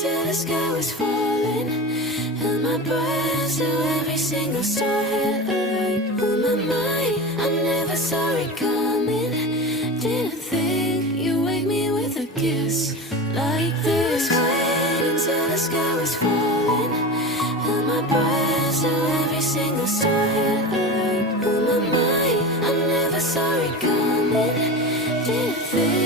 till the sky was falling. Held my breath so every single star had a light on my mind. I never saw it coming. Didn't think you'd wake me with a kiss like this. Waiting till the sky was falling. Held my breath so every single star had a light on my mind. I never saw it coming. Didn't think